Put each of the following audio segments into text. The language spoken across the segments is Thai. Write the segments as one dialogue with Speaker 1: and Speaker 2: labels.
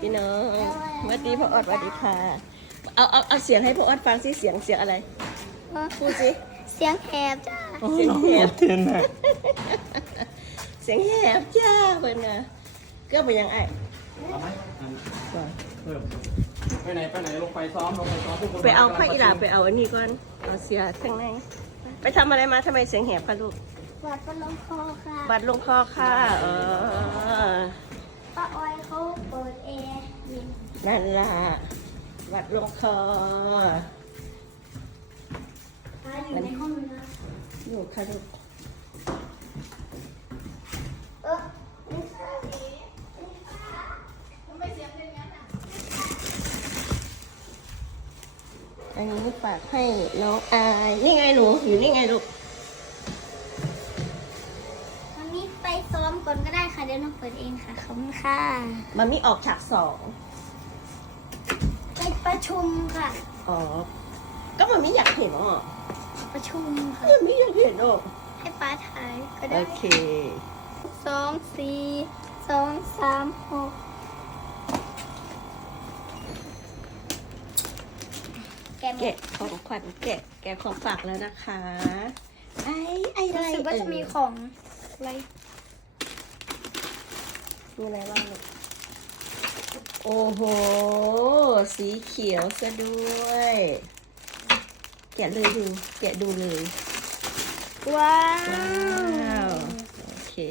Speaker 1: พี่น้องสวัสดีพ่อออดสวัสดีค่ะเอาเสียงให้พ่อออดฟังสิเสียงอะไรพูดสิ
Speaker 2: เสียงแหบจ้า
Speaker 1: เสียงแหบ
Speaker 3: เทนนะ
Speaker 1: เสียงแหบจ้าเพิ่นนะก็ไปยังไง
Speaker 3: เอาไหมไปไหนลงไปซ้อมทุกคน
Speaker 1: ไปเอาผ้าอีหลาไปเอาอันนี้ก่อนเอาเสียข้างในไปทำอะไรมาทำไมเสียงแหบคะลูก
Speaker 2: วัดพระลงคอค่ะ
Speaker 1: บัดลงคอค่ะ
Speaker 2: ป้าออยเขาเปิดแอร์เย็น
Speaker 1: นั่นล่ะวัดลงคอ
Speaker 2: ป้าอยู่ในห้องนะ
Speaker 1: อยู่ค่ะลูก
Speaker 2: ไม่ใช่
Speaker 1: อันนี้ฝากให้น้องอายนี่ไงหนูอยู่นี่ไงลูก
Speaker 2: วันนี้ไปซ้อมก่อนก็ได้ค่ะเดี๋ยวน้องเปิดเองค่ะขอบคุณค่ะ
Speaker 1: มันมีออกฉากสอง
Speaker 2: ไปประชุมค่ะ
Speaker 1: อ๋อก็มันไม่อยากเห็นอ่ะ
Speaker 2: ประชุมค่ะ
Speaker 1: มันไม่อยากเห็นอ่ะ
Speaker 2: ให้ป้าถ่ายก็
Speaker 1: โอ
Speaker 2: ได้
Speaker 1: เค
Speaker 2: 2 4 2 3 6แกะ
Speaker 1: แกะของขวัญแกะของฝากแล้วนะคะไอ้อะไร
Speaker 2: รู้สึกว่าจะมีของอะไร
Speaker 1: มีอะไรบ้างลูกโอ้โหสีเขียวซะด้วยแกะเลยดูแกะดูเลย
Speaker 2: ว้า
Speaker 1: ว้าว วโอเค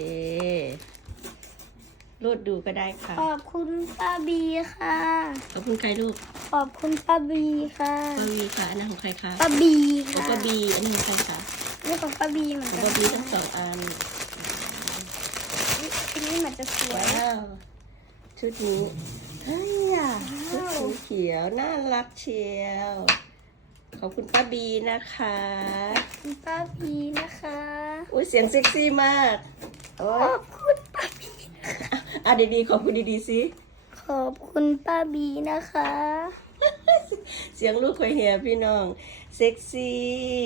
Speaker 1: รูดดูก็ได้ค่ะ
Speaker 2: ขอบคุณป้าบีค่ะ
Speaker 1: ขอบคุณใครลูก
Speaker 2: ขอบคุณป้าบีค่ะ
Speaker 1: ป้าวีค่ะอันนั้นของใครคะ
Speaker 2: ป้าบี
Speaker 1: ของ
Speaker 2: ค่ะ
Speaker 1: ป้าบีอันนี้ของใครคะ
Speaker 2: นี่ของป้าบีเหมือน
Speaker 1: ของ
Speaker 2: กั
Speaker 1: ป้าน บีทั้งสองอัน
Speaker 2: ทีนี้มันจะสวย
Speaker 1: ว้าวชุดนี้เฮ้ยอ่ะชุดสีเขียวน่ารักเชียวขอบคุณป้าบีนะคะ
Speaker 2: คุณป้าบีนะคะ
Speaker 1: อุ้ยเสียงเซ็กซี่มากโอ้
Speaker 2: ขอบคุณป้าบี
Speaker 1: อ่ะดีๆขอบคุณดีๆสิ
Speaker 2: ขอบคุณป้าบีนะคะ
Speaker 1: เสียงลูกคอยเหียพี่น้องเซ็กซี่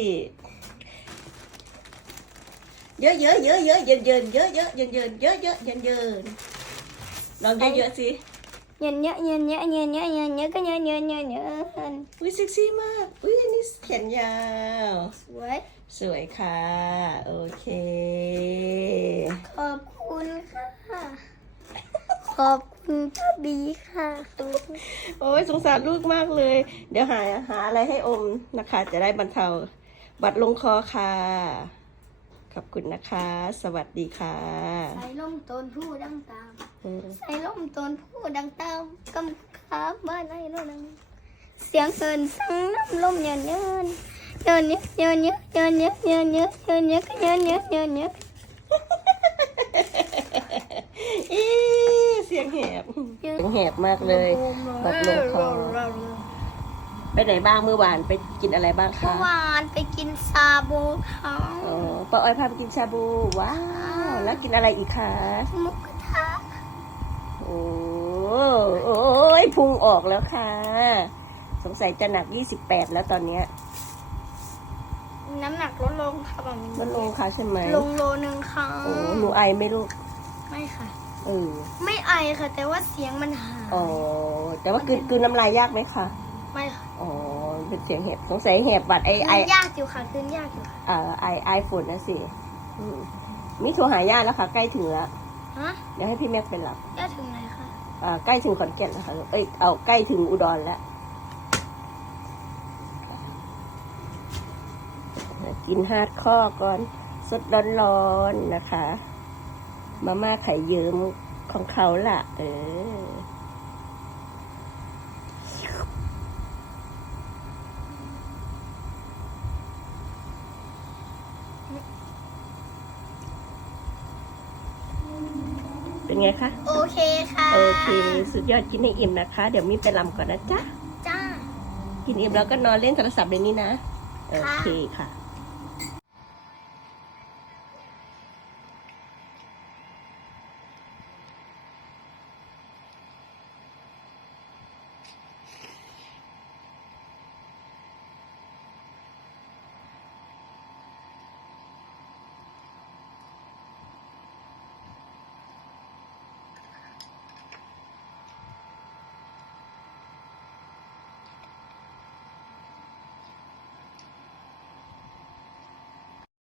Speaker 1: เยอะๆเยอะๆเยอะๆเยินเยินเยอะๆเยินเยินเยอะๆเยินเยินลองเยอะๆสิ
Speaker 2: เงี้ยเงี้ยเงี้ยเงี้ยเงี้ยเงี้ยเงี้ยเงี้ยก็เงี้ยเงี้ยเงี้ยเงี้ย
Speaker 1: อุ้ยเซ็กซี่มากอุ้ยอันนี้แขนยาว
Speaker 2: สวย
Speaker 1: สวยค่ะ โอเค
Speaker 2: ขอบคุณค่ะ ขอบคุณป้าบีค่ะขอบคุณ
Speaker 1: โอ้ยสงสารลูกมากเลย เดี๋ยวหาอะไรให้อมนะคะ จะได้บรรเทาบัตรลงคอค่ะ ขอบคุณนะคะ สวัสดีค่ะ
Speaker 2: ใส่ล่มต้นผู้ดังตาม
Speaker 1: อืม
Speaker 2: ใส่ล่มต้นผู้ดังตามกำขาบ้านไอ้โน่นเสียงเกินสั่งน้ำลมเยินเยินเยินเยินเยินเยินเยินเยินเยินเยินเยินเยินเยินเยินเยินเยิน
Speaker 1: อีเสียงแหบเสียงแหบมากเลยบัตรลงคอไปไหนบ้างเมื่อวานไปกินอะไรบ้าง
Speaker 2: เมื่
Speaker 1: คะ
Speaker 2: อวานไปกินซาบูค่ะ
Speaker 1: อ๋อป้าอ้อยพาไปกินชาบู ว้าวแล้วกินอะไรอีกคะ
Speaker 2: หมุกกระทะ
Speaker 1: โอ้ยพุงออกแล้วค่ะ สงสัยจะหนัก28แล้วตอนเนี้ย
Speaker 2: น้ำหนักลดลงค่ะแบบนี้
Speaker 1: มันลงค่ะใช่ไหม
Speaker 2: ลงโลนึงค่ะ
Speaker 1: โอ้หนูไอไหมลูก
Speaker 2: ไม่ค่ะ
Speaker 1: เออ
Speaker 2: ไม่ไอค่ะ แต่ว่าเสียงมันหาย
Speaker 1: อ๋อแต่ว่ากลืนน้ำลายยากไหมคะ
Speaker 2: ไม่ค่ะ
Speaker 1: อ๋อเป็นเสียงแหบสงสัยแหบบัดไอ
Speaker 2: คืนยากอยู่ค่ะคืนยากอยู่ค่ะ
Speaker 1: ไอฝนนะสิอืมมิโทรหาญาติแล้วค่ะ ใกล้ถึงแล้ว
Speaker 2: ฮะ
Speaker 1: เดี๋ยวให้พี่แม็กเป็นหลับ
Speaker 2: ยากถึงไหนคะ
Speaker 1: ใกล้ถึงขอนแก่นแล้วค่ะเอ้ยเอาใกล้ถึงอุดรแล้วกินฮาร์ดข้อก่อนสดร้อนๆนะคะ มาม่าไข่เยิ้มของเขาล่ะ เป็นไงคะ
Speaker 2: โอเคค่ะ
Speaker 1: โอเค สุดยอดกินให้อิ่มนะคะ เดี๋ยวมีไปลำก่อนนะจ๊ะ
Speaker 2: จ้า
Speaker 1: กินอิ่มแล้วก็นอนเล่นโทรศัพท์เดี๋ยวนี้นะ โอ
Speaker 2: ค่ะ
Speaker 1: เคค่ะ